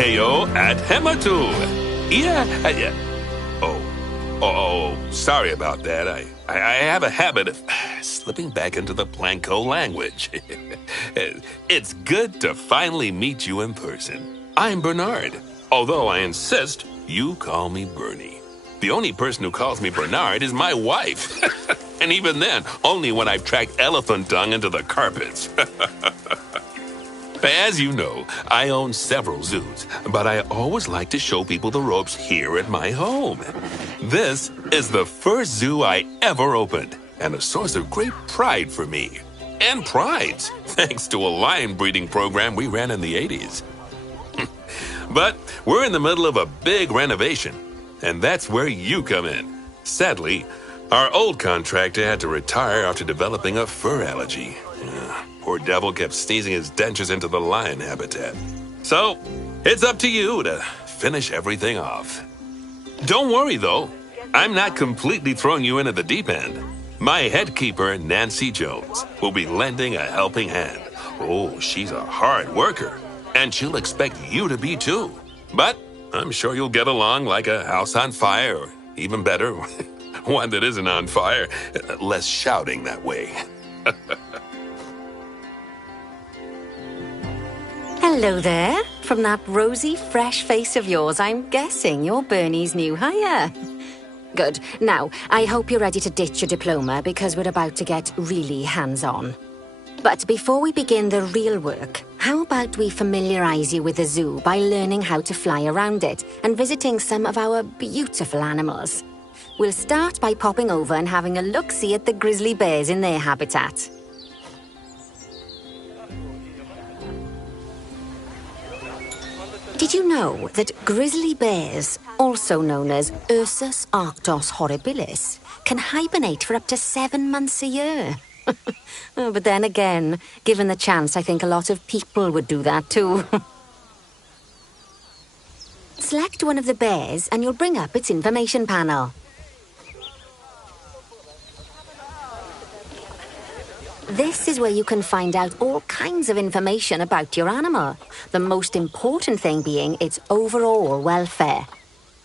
Heyo at Hematu. Yeah. Sorry about that. I have a habit of slipping back into the Planko language. It's good to finally meet you in person. I'm Bernard, although I insist you call me Bernie. The only person who calls me Bernard is my wife. And even then, only when I've tracked elephant dung into the carpets. As you know, I own several zoos, but I always like to show people the ropes here at my home. This is the first zoo I ever opened, and a source of great pride for me. And prides, thanks to a lion breeding program we ran in the 80s. But we're in the middle of a big renovation, and that's where you come in. Sadly, our old contractor had to retire after developing a fur allergy. Poor devil kept sneezing his dentures into the lion habitat. So, it's up to you to finish everything off. Don't worry, though. I'm not completely throwing you into the deep end. My head keeper, Nancy Jones, will be lending a helping hand. Oh, she's a hard worker, and she'll expect you to be too. But I'm sure you'll get along like a house on fire, or even better, one that isn't on fire. Less shouting that way. Hello there. From that rosy, fresh face of yours, I'm guessing you're Bernie's new hire. Good. Now, I hope you're ready to ditch your diploma because we're about to get really hands-on. But before we begin the real work, how about we familiarize you with the zoo by learning how to fly around it and visiting some of our beautiful animals. We'll start by popping over and having a look-see at the grizzly bears in their habitat. Did you know that grizzly bears, also known as Ursus arctos horribilis, can hibernate for up to 7 months a year? Oh, but then again, given the chance, I think a lot of people would do that too. Select one of the bears and you'll bring up its information panel. This is where you can find out all kinds of information about your animal. The most important thing being its overall welfare.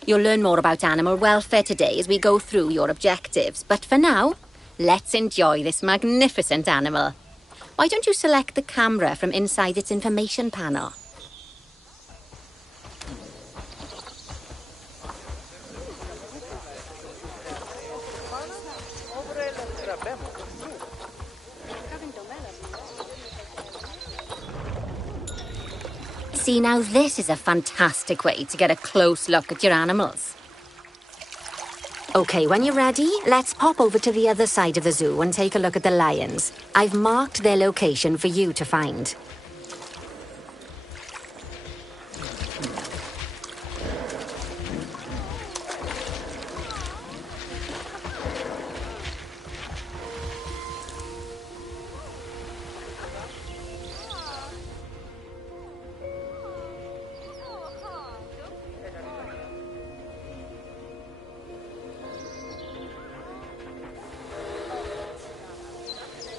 You'll learn more about animal welfare today as we go through your objectives. But for now, let's enjoy this magnificent animal. Why don't you select the camera from inside its information panel? See, now this is a fantastic way to get a close look at your animals. Okay, when you're ready, let's pop over to the other side of the zoo and take a look at the lions. I've marked their location for you to find.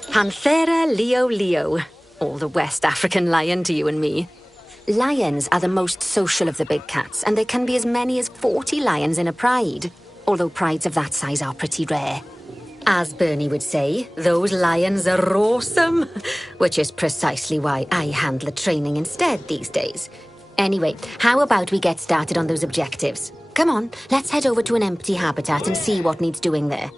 Panthera leo leo, or the West African lion to you and me. Lions are the most social of the big cats, and there can be as many as 40 lions in a pride, although prides of that size are pretty rare. As Bernie would say, those lions are awesome, which is precisely why I handle the training instead these days. Anyway, how about we get started on those objectives? Come on, let's head over to an empty habitat and see what needs doing there.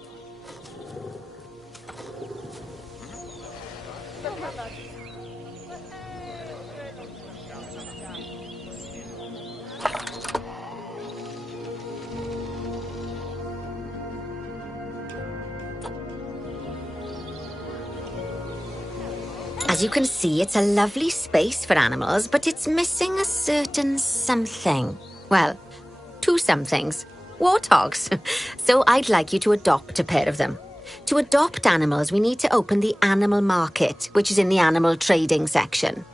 As you can see, it's a lovely space for animals, but it's missing a certain something. Well, 2 somethings. Warthogs. So I'd like you to adopt a pair of them. To adopt animals, we need to open the animal market, which is in the animal trading section.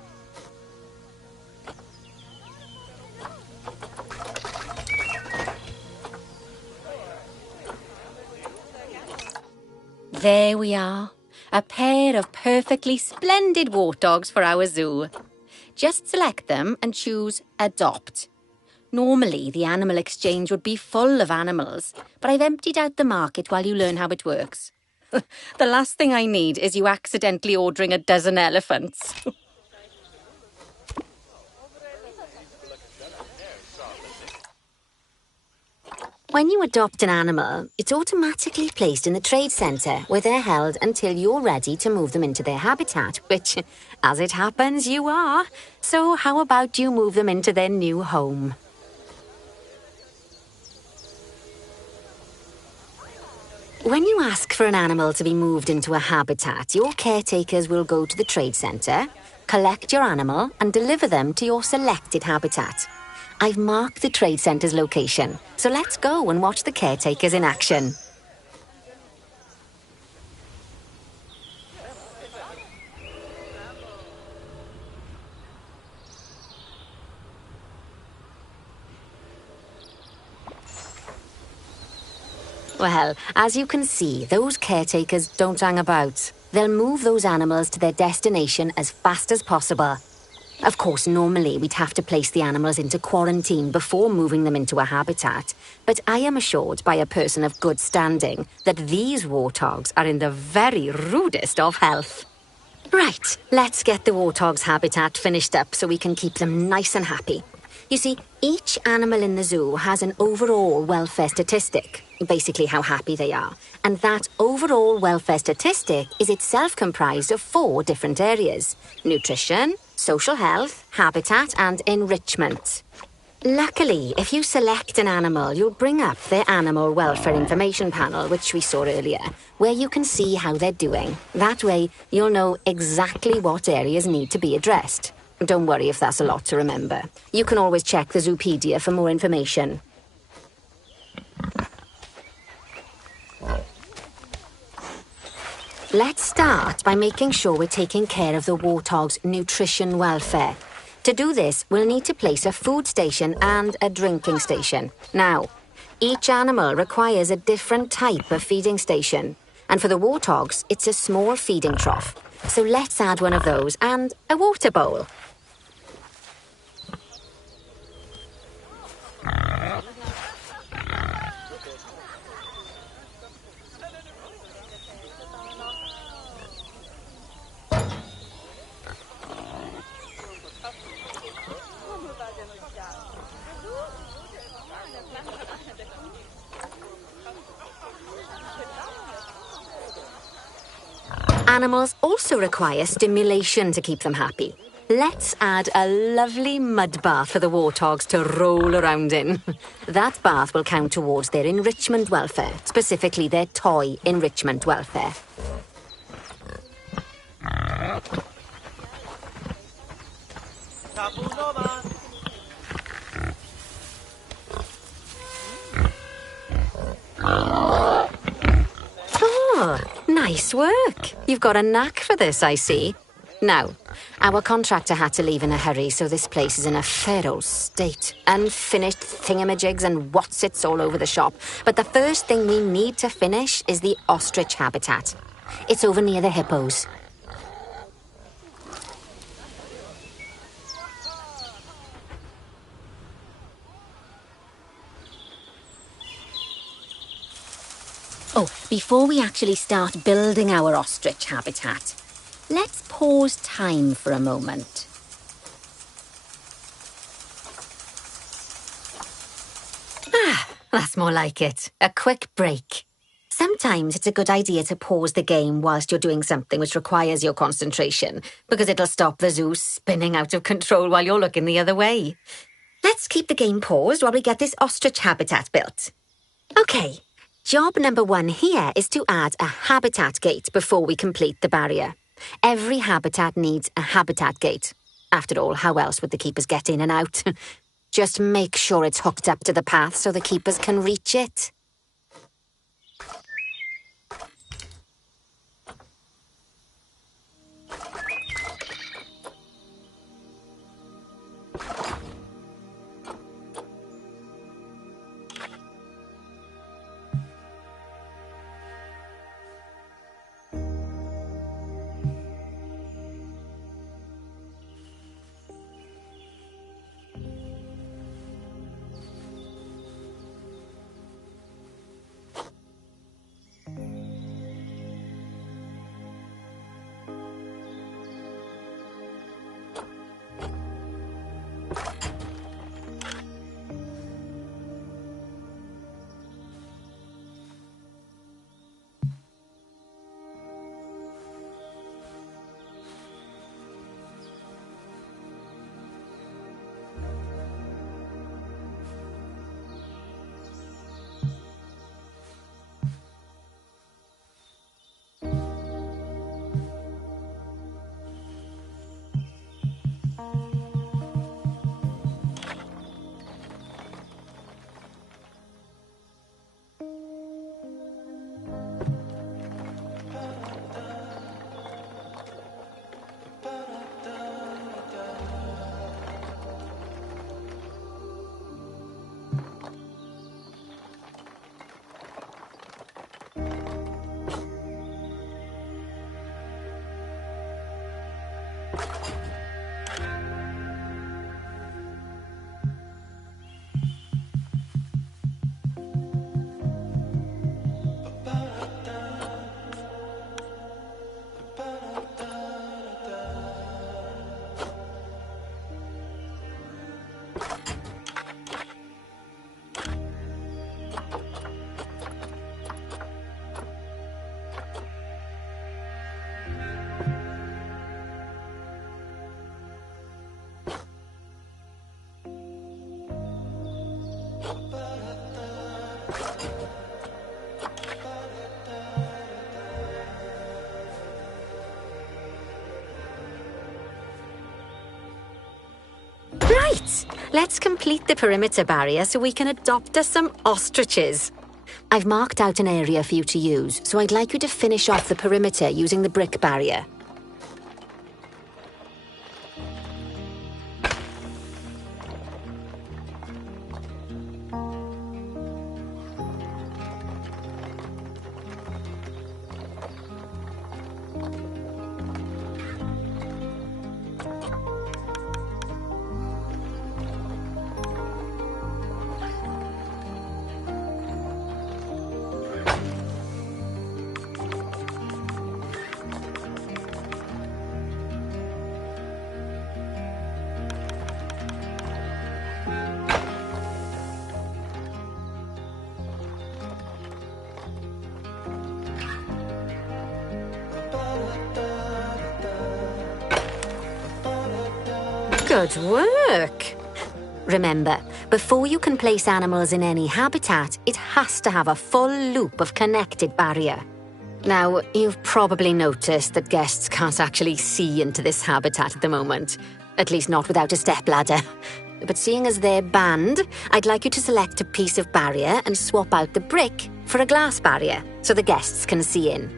There we are. A pair of perfectly splendid warthogs for our zoo. Just select them and choose Adopt. Normally, the animal exchange would be full of animals, but I've emptied out the market while you learn how it works. The last thing I need is you accidentally ordering a dozen elephants. When you adopt an animal, it's automatically placed in the trade centre where they're held until you're ready to move them into their habitat, which, as it happens, you are. So how about you move them into their new home? When you ask for an animal to be moved into a habitat, your caretakers will go to the trade centre, collect your animal and deliver them to your selected habitat. I've marked the trade centre's location, so let's go and watch the caretakers in action. Well, as you can see, those caretakers don't hang about. They'll move those animals to their destination as fast as possible. Of course, normally we'd have to place the animals into quarantine before moving them into a habitat, but I am assured by a person of good standing that these warthogs are in the very rudest of health. Right, let's get the warthog's habitat finished up so we can keep them nice and happy. You see, each animal in the zoo has an overall welfare statistic, basically how happy they are. And that overall welfare statistic is itself comprised of 4 different areas: nutrition, social health, habitat, and enrichment. Luckily, if you select an animal, you'll bring up their animal welfare information panel, which we saw earlier, where you can see how they're doing. That way, you'll know exactly what areas need to be addressed. Don't worry if that's a lot to remember. You can always check the Zoopedia for more information. Let's start by making sure we're taking care of the warthog's nutrition welfare. To do this, we'll need to place a food station and a drinking station. Now, each animal requires a different type of feeding station. And for the warthogs, it's a small feeding trough. So let's add one of those and a water bowl. Animals also require stimulation to keep them happy. Let's add a lovely mud bath for the warthogs to roll around in. That bath will count towards their enrichment welfare, specifically their toy enrichment welfare. Oh, nice work. You've got a knack for this, I see. Now, our contractor had to leave in a hurry, so this place is in a fair old state. Unfinished thingamajigs and whatsits all over the shop. But the first thing we need to finish is the ostrich habitat. It's over near the hippos. Oh, before we actually start building our ostrich habitat, let's pause time for a moment. Ah, that's more like it. A quick break. Sometimes it's a good idea to pause the game whilst you're doing something which requires your concentration, because it'll stop the zoo spinning out of control while you're looking the other way. Let's keep the game paused while we get this ostrich habitat built. Okay. Job number 1 here is to add a habitat gate before we complete the barrier. Every habitat needs a habitat gate. After all, how else would the keepers get in and out? Just make sure it's hooked up to the path so the keepers can reach it. Right, let's complete the perimeter barrier so we can adopt us some ostriches. I've marked out an area for you to use, so I'd like you to finish off the perimeter using the brick barrier. Good work! Remember, before you can place animals in any habitat, it has to have a full loop of connected barrier. Now, you've probably noticed that guests can't actually see into this habitat at the moment. At least not without a stepladder. But seeing as they're banned, I'd like you to select a piece of barrier and swap out the brick for a glass barrier, so the guests can see in.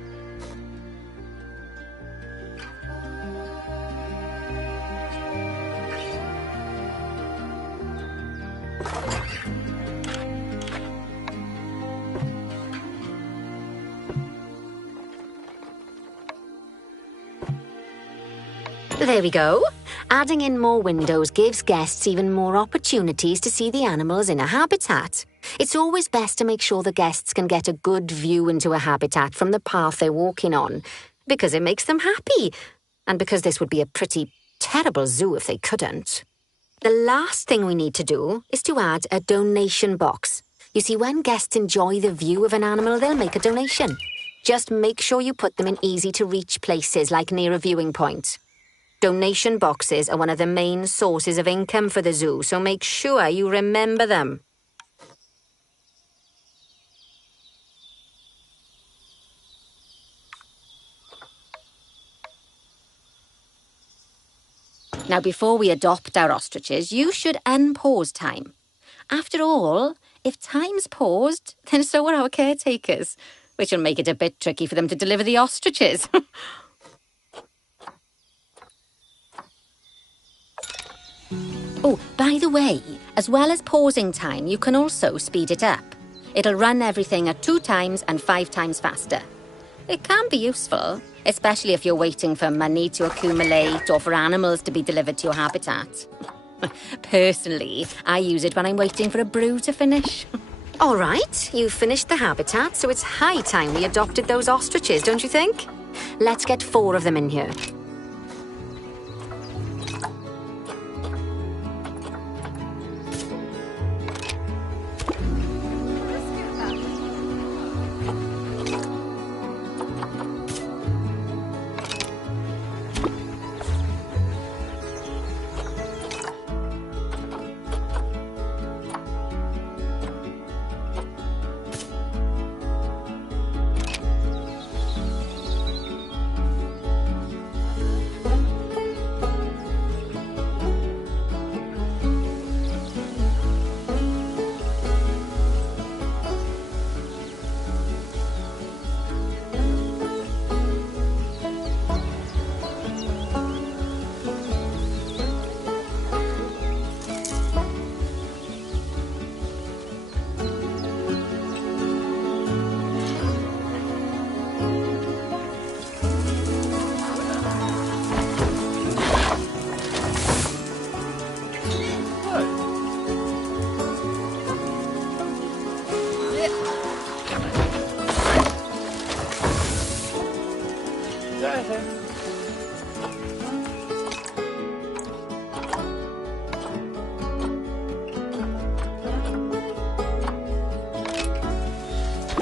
There we go. Adding in more windows gives guests even more opportunities to see the animals in a habitat. It's always best to make sure the guests can get a good view into a habitat from the path they're walking on, because it makes them happy, and because this would be a pretty terrible zoo if they couldn't. The last thing we need to do is to add a donation box. You see, when guests enjoy the view of an animal, they'll make a donation. Just make sure you put them in easy-to-reach places, like near a viewing point. Donation boxes are one of the main sources of income for the zoo, so make sure you remember them. Now, before we adopt our ostriches, you should unpause time. After all, if time's paused, then so are our caretakers, which will make it a bit tricky for them to deliver the ostriches. Oh, by the way, as well as pausing time, you can also speed it up. It'll run everything at 2 times and 5 times faster. It can be useful, especially if you're waiting for money to accumulate or for animals to be delivered to your habitat. Personally, I use it when I'm waiting for a brew to finish. All right, you've finished the habitat, so it's high time we adopted those ostriches, don't you think? Let's get 4 of them in here.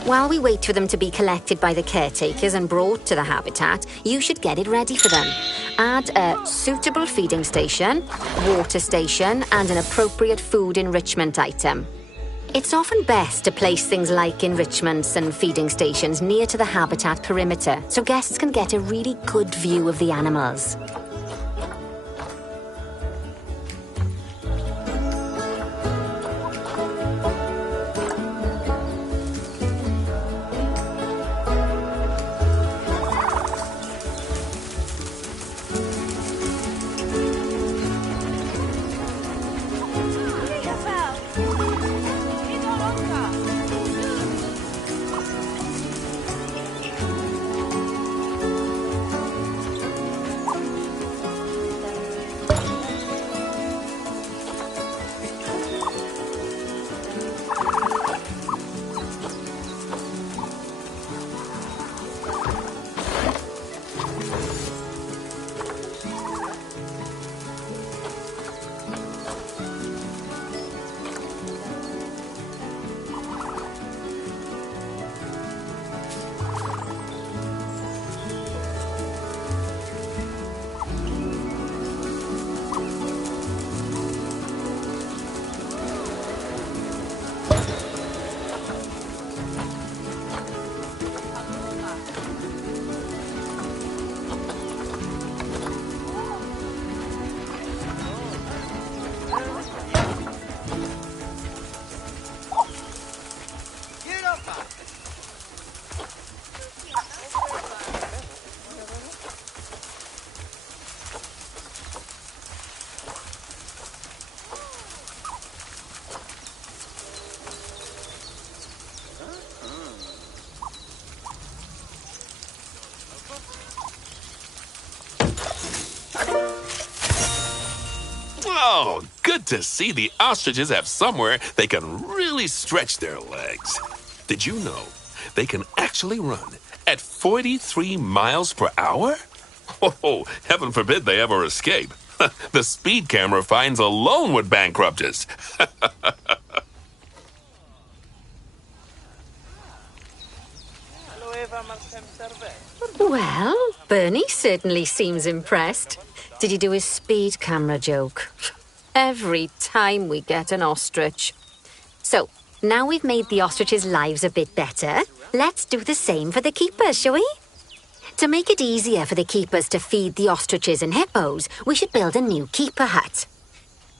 While we wait for them to be collected by the caretakers and brought to the habitat, you should get it ready for them. Add a suitable feeding station, water station, and an appropriate food enrichment item. It's often best to place things like enrichments and feeding stations near to the habitat perimeter so guests can get a really good view of the animals. Oh, good to see the ostriches have somewhere they can really stretch their legs. Did you know they can actually run at 43 miles per hour? Oh, heaven forbid they ever escape. The speed camera fines alone would bankrupt us. Well, Bernie certainly seems impressed. Did he do his speed camera joke? Every time we get an ostrich. So, now we've made the ostriches' lives a bit better, let's do the same for the keepers, shall we? To make it easier for the keepers to feed the ostriches and hippos, we should build a new keeper hut.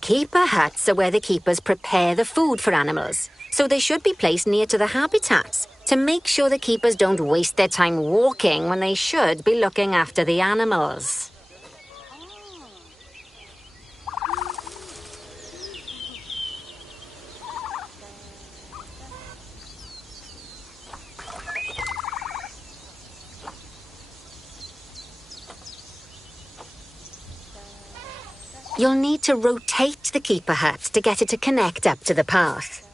Keeper huts are where the keepers prepare the food for animals, so they should be placed near to the habitats to make sure the keepers don't waste their time walking when they should be looking after the animals. You'll need to rotate the keeper hut to get it to connect up to the path.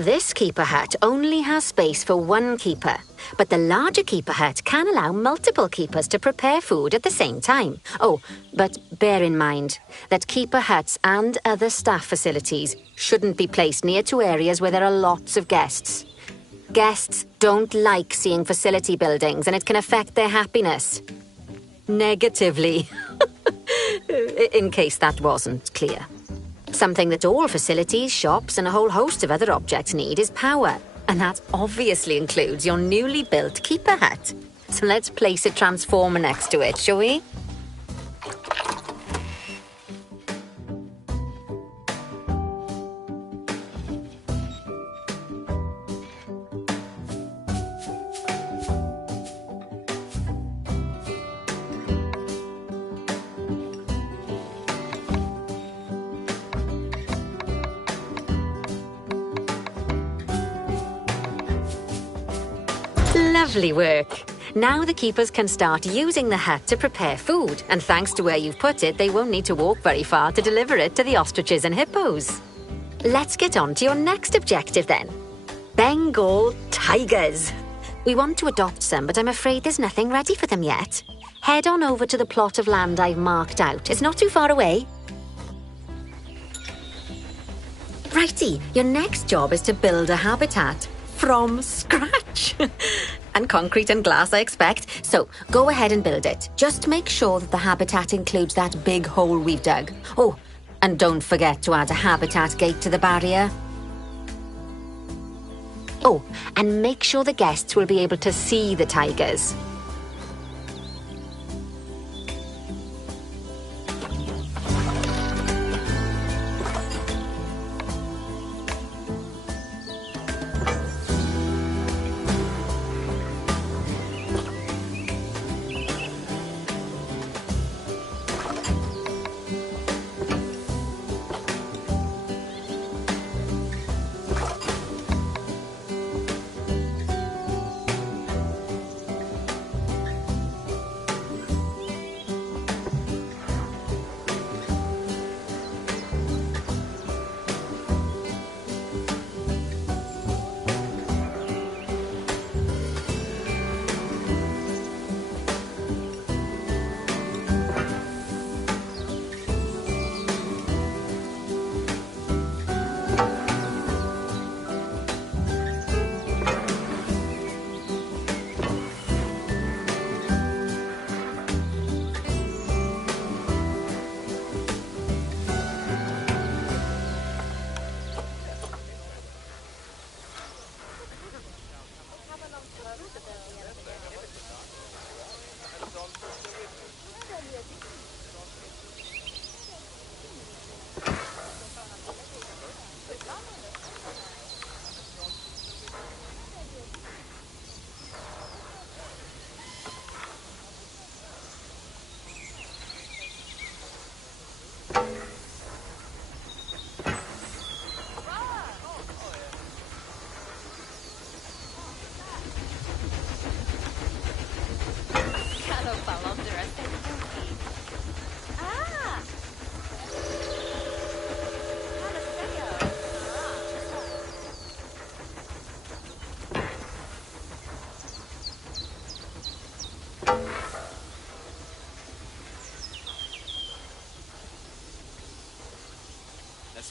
This keeper hut only has space for one keeper, but the larger keeper hut can allow multiple keepers to prepare food at the same time. Oh, but bear in mind that keeper huts and other staff facilities shouldn't be placed near to areas where there are lots of guests. Guests don't like seeing facility buildings, and it can affect their happiness. Negatively. In case that wasn't clear. Something that all facilities, shops, and a whole host of other objects need is power. And that obviously includes your newly built keeper hut. So let's place a transformer next to it, shall we? Lovely work. Now the keepers can start using the hut to prepare food, and thanks to where you've put it, they won't need to walk very far to deliver it to the ostriches and hippos. Let's get on to your next objective then. Bengal tigers. We want to adopt some, but I'm afraid there's nothing ready for them yet. Head on over to the plot of land I've marked out. It's not too far away. Righty, your next job is to build a habitat from scratch. And concrete and glass, I expect. So, go ahead and build it. Just make sure that the habitat includes that big hole we've dug. Oh, and don't forget to add a habitat gate to the barrier. Oh, and make sure the guests will be able to see the tigers.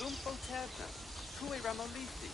un po' terna. Tu e Ramoliti.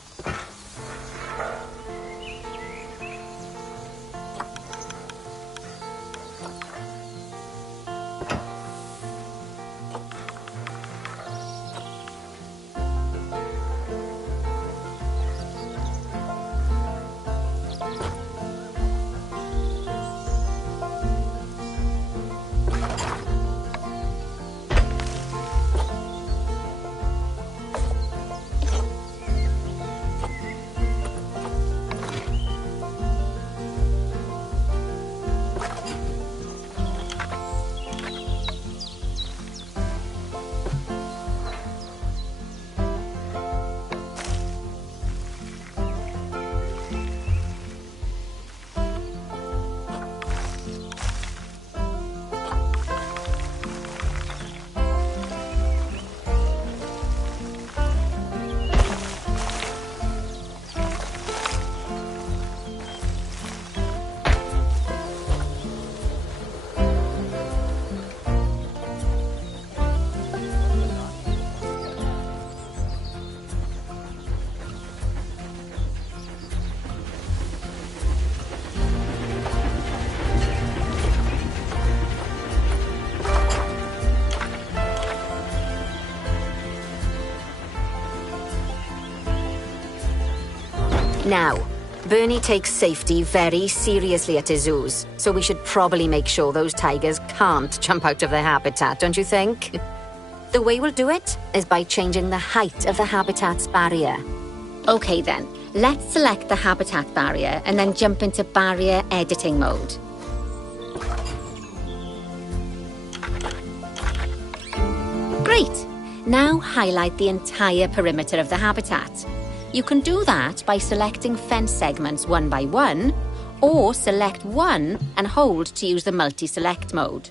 Now, Bernie takes safety very seriously at his zoos, so we should probably make sure those tigers can't jump out of their habitat, don't you think? The way we'll do it is by changing the height of the habitat's barrier. Okay then, let's select the habitat barrier and then jump into barrier editing mode. Great! Now highlight the entire perimeter of the habitat. You can do that by selecting fence segments one by one, or select one and hold to use the multi-select mode.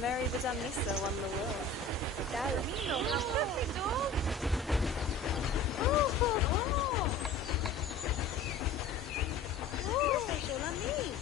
Mary Badamnissa won the world. Carolino, how perfecto! Special on me.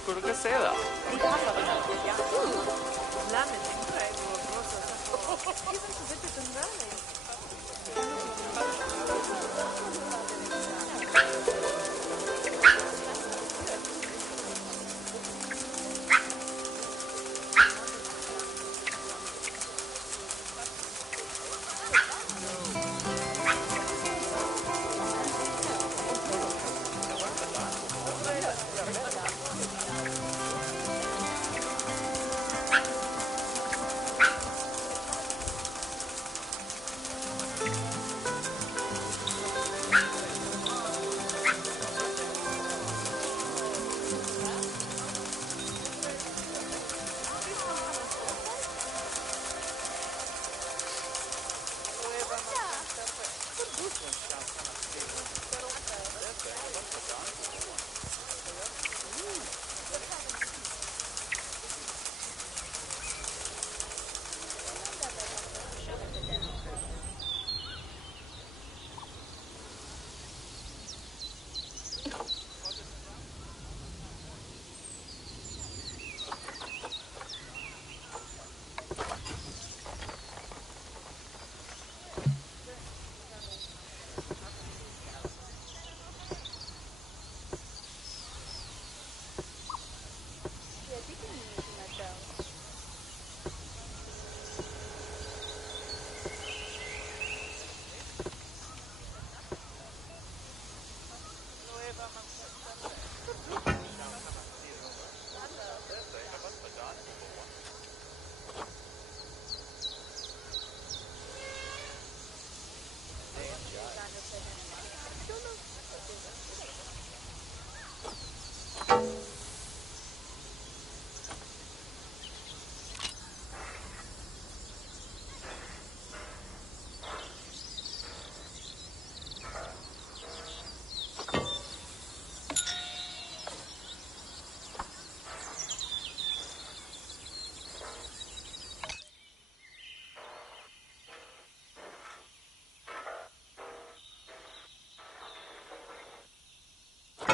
Skulle du ikke se det?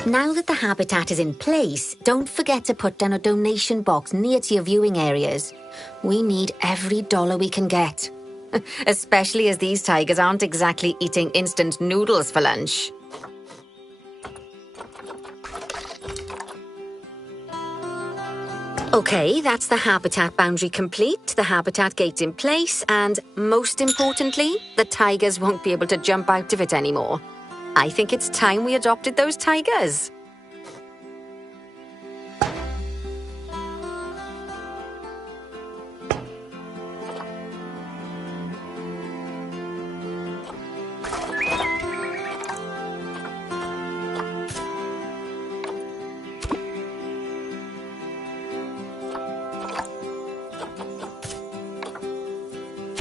Now that the habitat is in place, don't forget to put down a donation box near to your viewing areas. We need every dollar we can get. Especially as these tigers aren't exactly eating instant noodles for lunch. Okay, that's the habitat boundary complete, the habitat gate in place, and most importantly, the tigers won't be able to jump out of it anymore. I think it's time we adopted those tigers.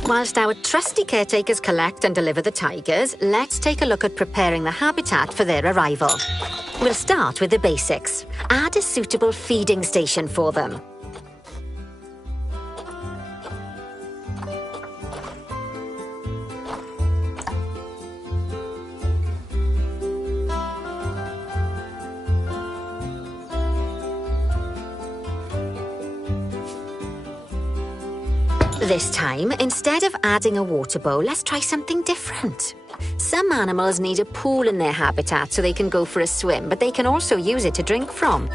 Whilst our trusty caretakers collect and deliver the tigers, let's take a look at preparing the habitat for their arrival. We'll start with the basics. Add a suitable feeding station for them. This time, instead of adding a water bowl, let's try something different. Some animals need a pool in their habitat so they can go for a swim, but they can also use it to drink from.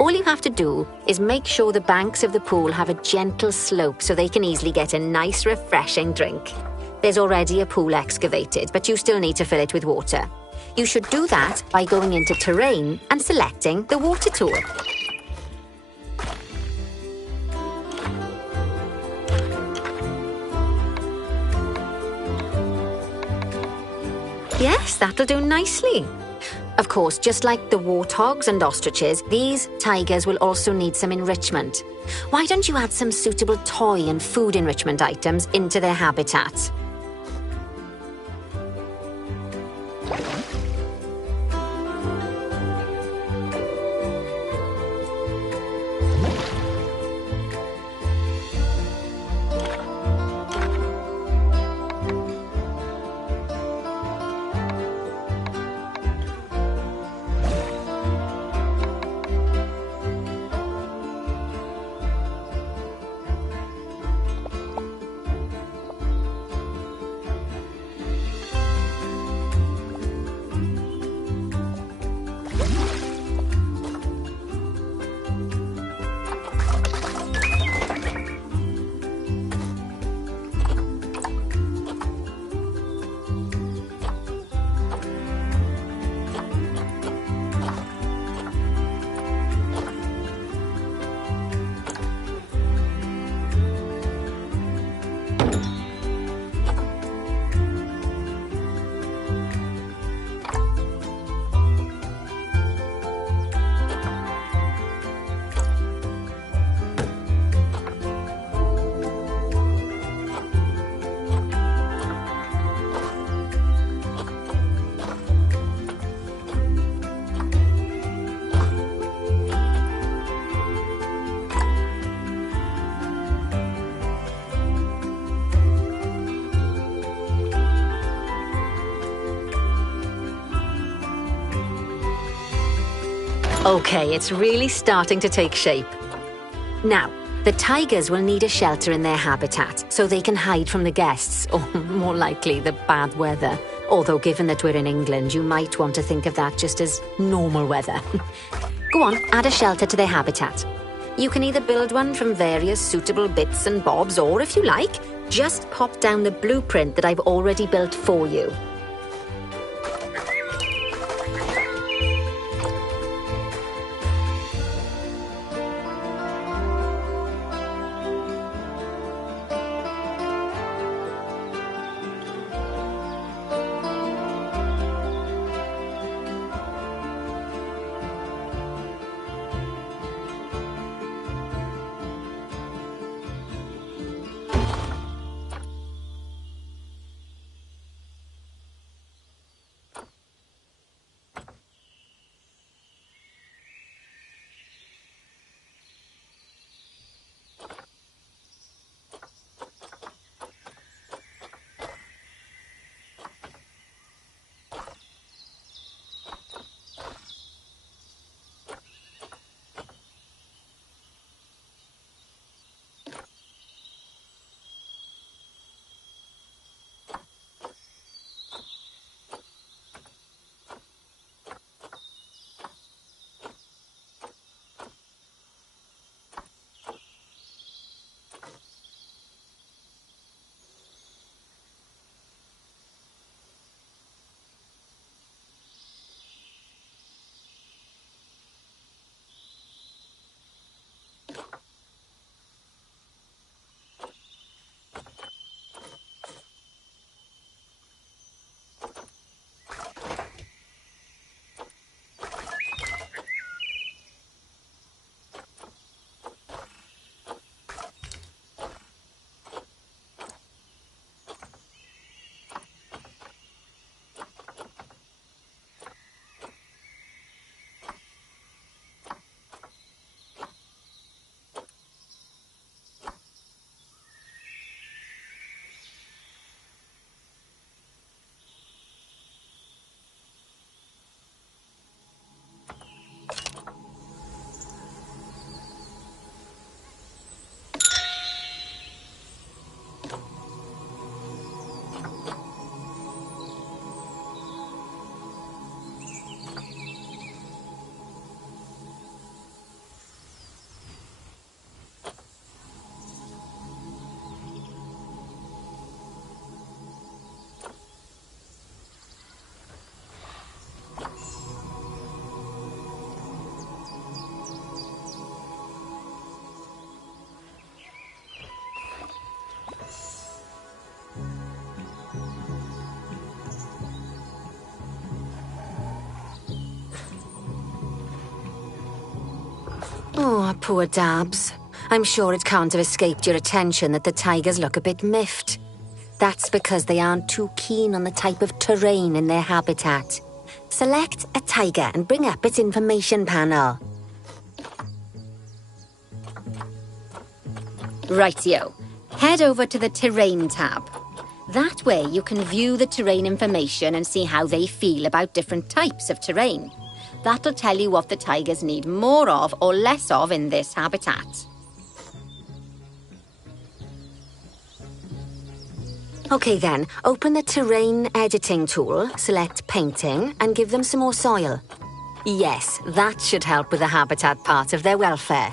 All you have to do is make sure the banks of the pool have a gentle slope so they can easily get a nice, refreshing drink. There's already a pool excavated, but you still need to fill it with water. You should do that by going into Terrain and selecting the water tool. Yes, that'll do nicely. Of course, just like the warthogs and ostriches, these tigers will also need some enrichment. Why don't you add some suitable toy and food enrichment items into their habitat? Okay, it's really starting to take shape. Now, the tigers will need a shelter in their habitat so they can hide from the guests, or more likely, the bad weather. Although given that we're in England, you might want to think of that just as normal weather. Go on, add a shelter to their habitat. You can either build one from various suitable bits and bobs, or if you like, just pop down the blueprint that I've already built for you. Oh, poor Dabs. I'm sure it can't have escaped your attention that the tigers look a bit miffed. That's because they aren't too keen on the type of terrain in their habitat. Select a tiger and bring up its information panel. Rightio. Head over to the Terrain tab. That way you can view the terrain information and see how they feel about different types of terrain. That'll tell you what the tigers need more of or less of in this habitat. Okay then, open the terrain editing tool, select painting, and give them some more soil. Yes, that should help with the habitat part of their welfare.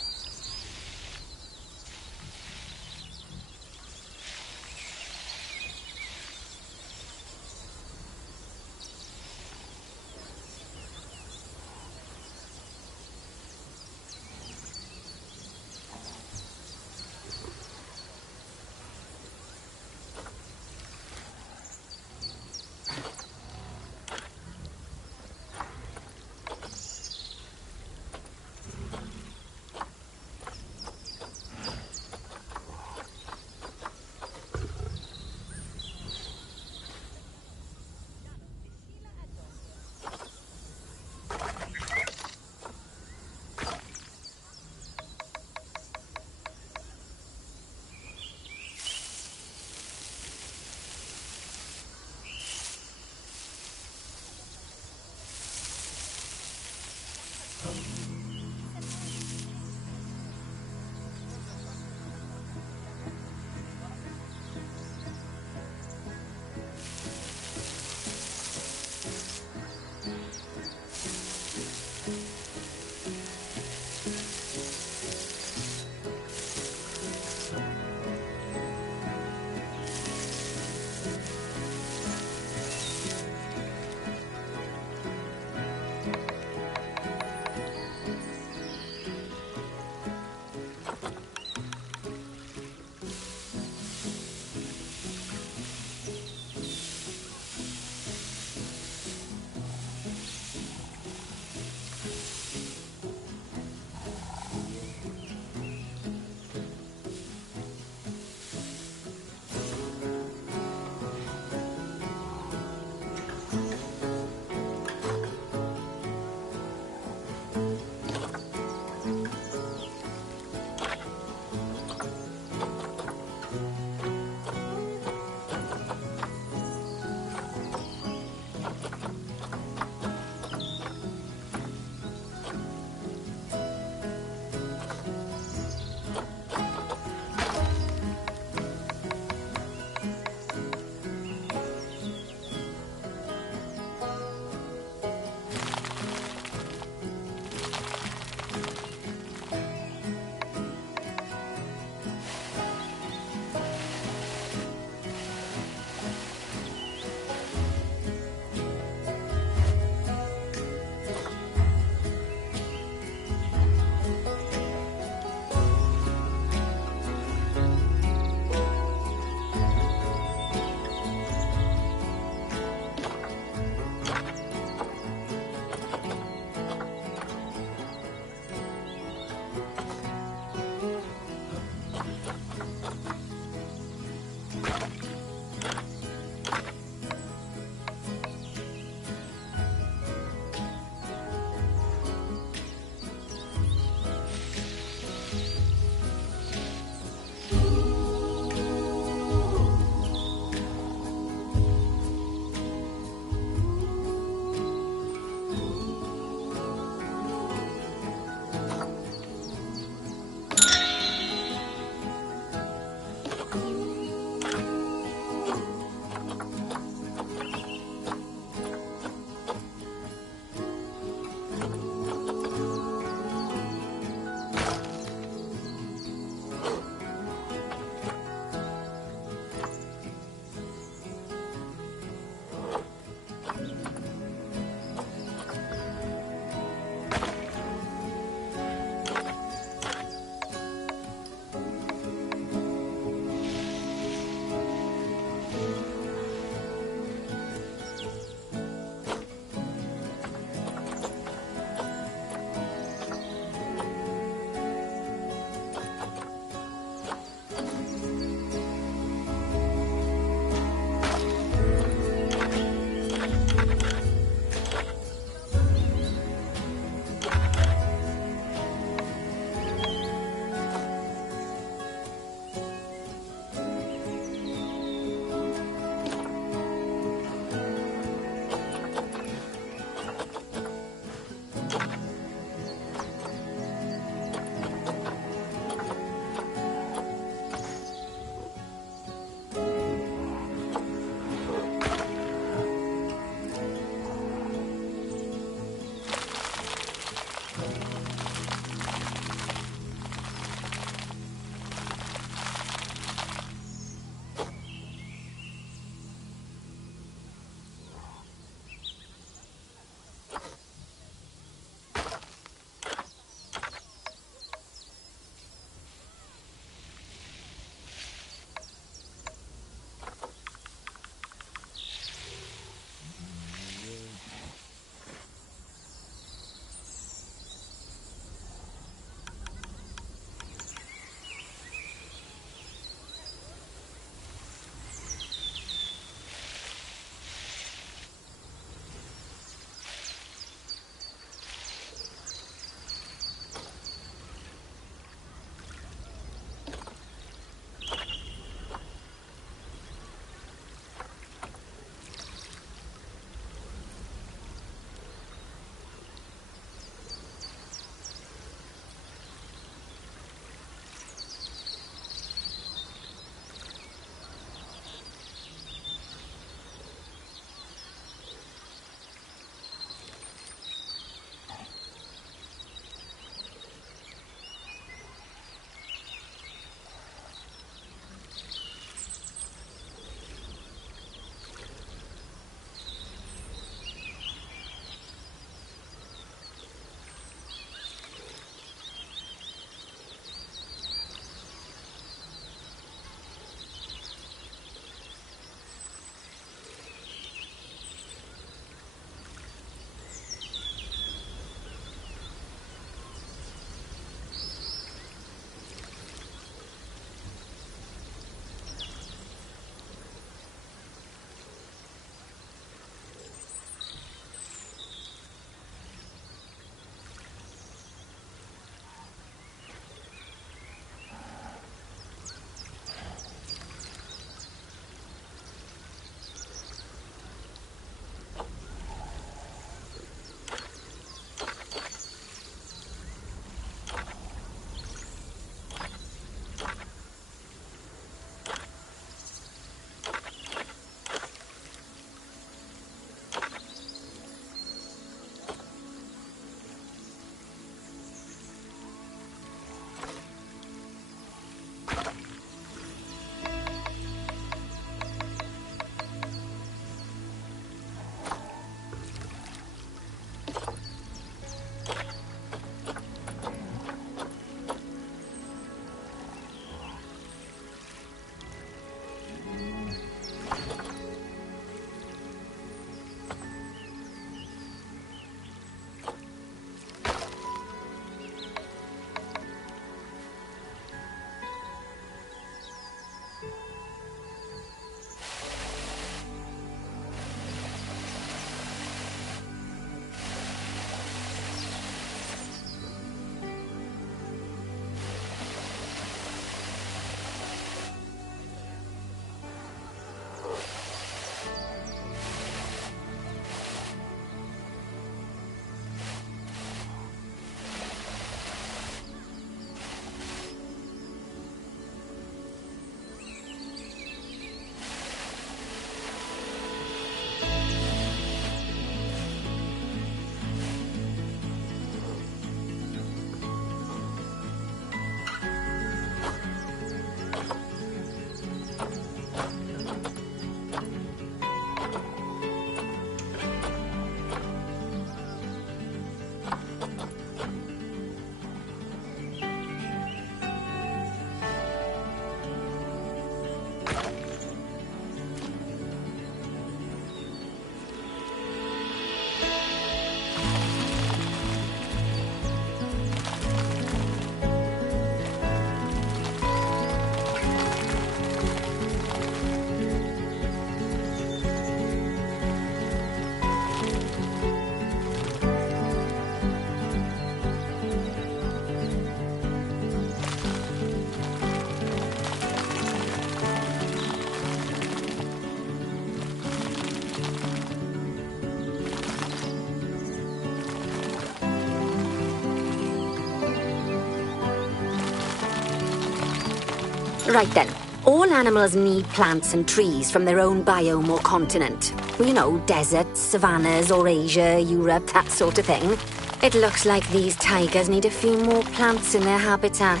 Right then. All animals need plants and trees from their own biome or continent. You know, deserts, savannas, Eurasia, Europe, that sort of thing. It looks like these tigers need a few more plants in their habitat.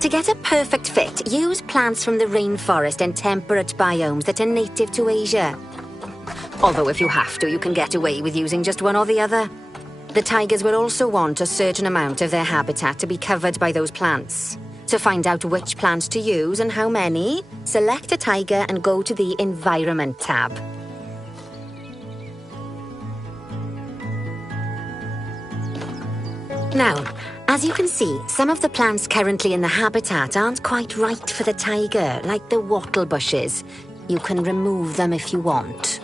To get a perfect fit, use plants from the rainforest and temperate biomes that are native to Asia. Although if you have to, you can get away with using just one or the other. The tigers will also want a certain amount of their habitat to be covered by those plants. To find out which plants to use and how many, select a tiger and go to the Environment tab. Now, as you can see, some of the plants currently in the habitat aren't quite right for the tiger, like the wattle bushes. You can remove them if you want.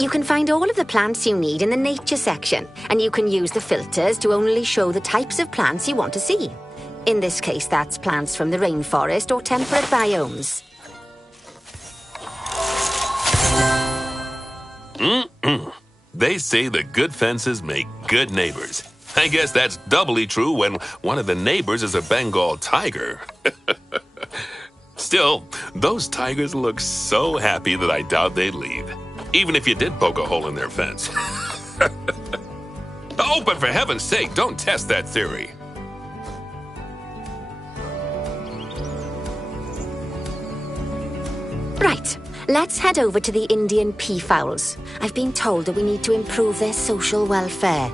You can find all of the plants you need in the nature section, and you can use the filters to only show the types of plants you want to see. In this case, that's plants from the rainforest or temperate biomes. They say the good fences make good neighbors. I guess that's doubly true when one of the neighbors is a Bengal tiger. Still, those tigers look so happy that I doubt they'd leave. Even if you did poke a hole in their fence. Oh, but for heaven's sake, don't test that theory. Right, let's head over to the Indian peafowls. I've been told that we need to improve their social welfare.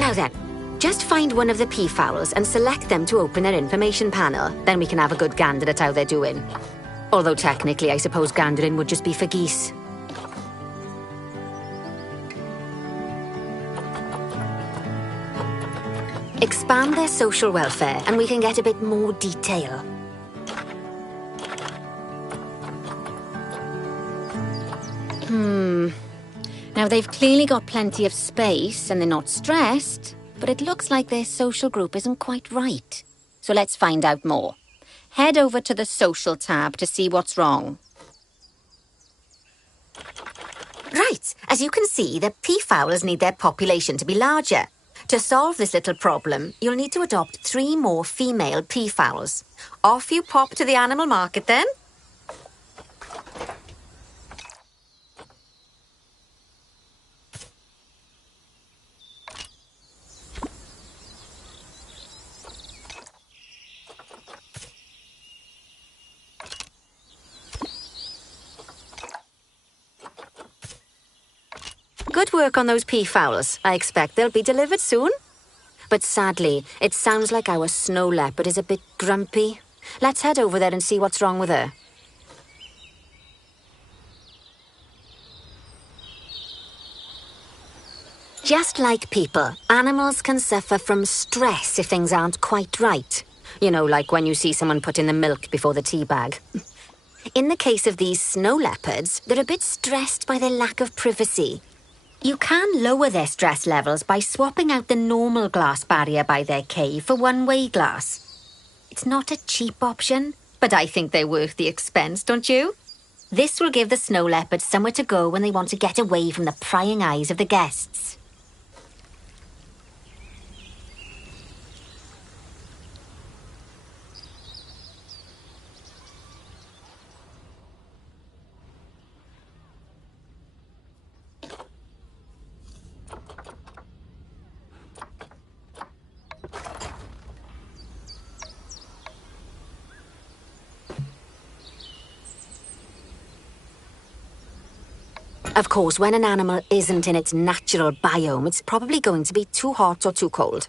Now then, just find one of the peafowls and select them to open their information panel. Then we can have a good gander at how they're doing. Although technically, I suppose gandering would just be for geese. Expand their social welfare and we can get a bit more detail. Now they've clearly got plenty of space and they're not stressed, but it looks like their social group isn't quite right. So let's find out more. Head over to the social tab to see what's wrong. Right, as you can see, the peafowls need their population to be larger. To solve this little problem, you'll need to adopt 3 more female peafowls. Off you pop to the animal market then. Good work on those peafowls. I expect they'll be delivered soon. But sadly, it sounds like our snow leopard is a bit grumpy. Let's head over there and see what's wrong with her. Just like people, animals can suffer from stress if things aren't quite right. You know, like when you see someone put in the milk before the tea bag. In the case of these snow leopards, they're a bit stressed by their lack of privacy. You can lower their stress levels by swapping out the normal glass barrier by their cave for one-way glass. It's not a cheap option, but I think they're worth the expense, don't you? This will give the snow leopards somewhere to go when they want to get away from the prying eyes of the guests. Of course, when an animal isn't in its natural biome, it's probably going to be too hot or too cold.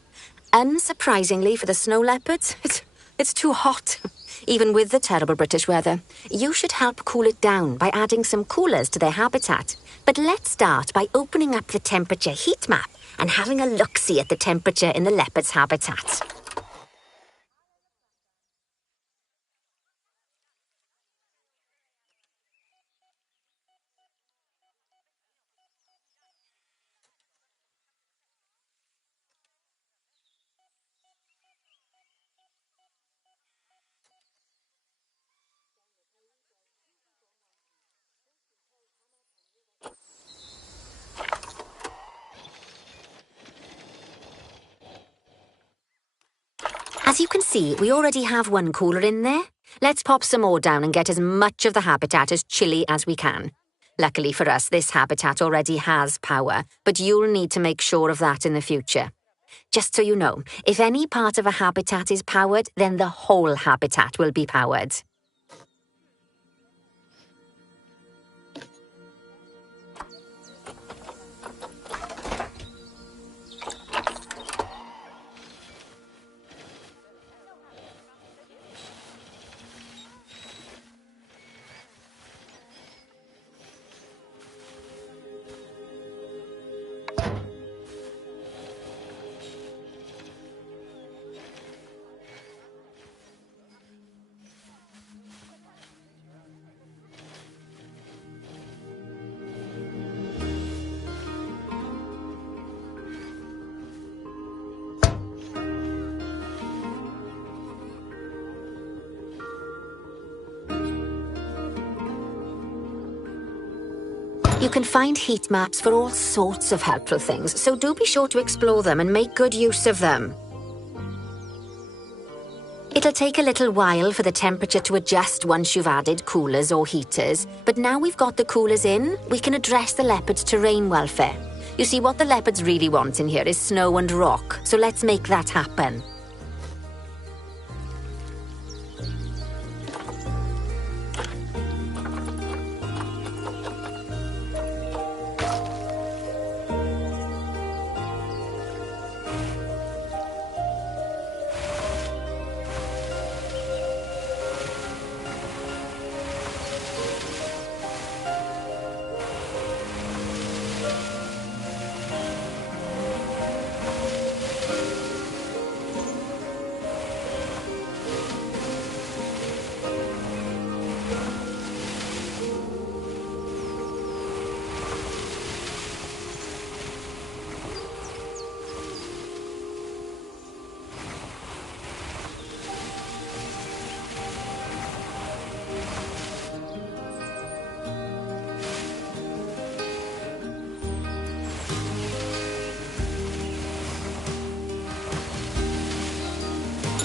Unsurprisingly for the snow leopards, it's too hot. Even with the terrible British weather. You should help cool it down by adding some coolers to their habitat. But let's start by opening up the temperature heat map and having a look-see at the temperature in the leopard's habitat. As you can see, we already have one cooler in there. Let's pop some more down and get as much of the habitat as chilly as we can. Luckily for us, this habitat already has power, but you'll need to make sure of that in the future. Just so you know, if any part of a habitat is powered, then the whole habitat will be powered. You can find heat maps for all sorts of helpful things, so do be sure to explore them and make good use of them. It'll take a little while for the temperature to adjust once you've added coolers or heaters, but now we've got the coolers in, we can address the leopards' terrain welfare. You see, what the leopards really want in here is snow and rock, so let's make that happen.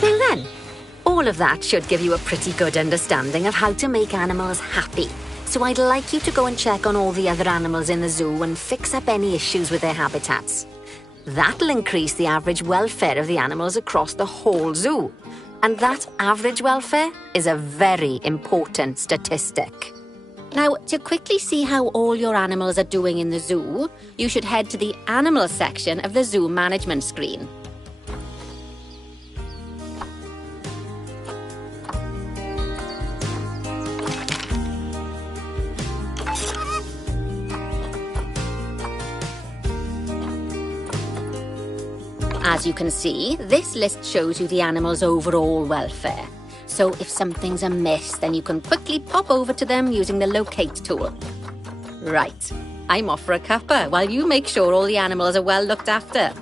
Well then, all of that should give you a pretty good understanding of how to make animals happy. So I'd like you to go and check on all the other animals in the zoo and fix up any issues with their habitats. That'll increase the average welfare of the animals across the whole zoo. And that average welfare is a very important statistic. Now, to quickly see how all your animals are doing in the zoo, you should head to the animal section of the zoo management screen. As you can see, this list shows you the animal's overall welfare. So if something's amiss, then you can quickly pop over to them using the locate tool. Right, I'm off for a cuppa while you make sure all the animals are well looked after.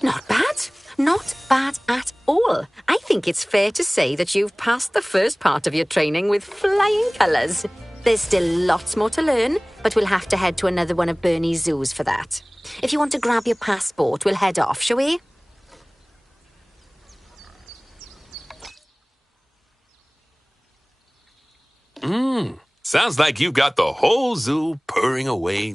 Not bad. Not bad at all. I think it's fair to say that you've passed the first part of your training with flying colours. There's still lots more to learn, but we'll have to head to another one of Bernie's zoos for that. If you want to grab your passport, we'll head off, shall we? Sounds like you've got the whole zoo purring away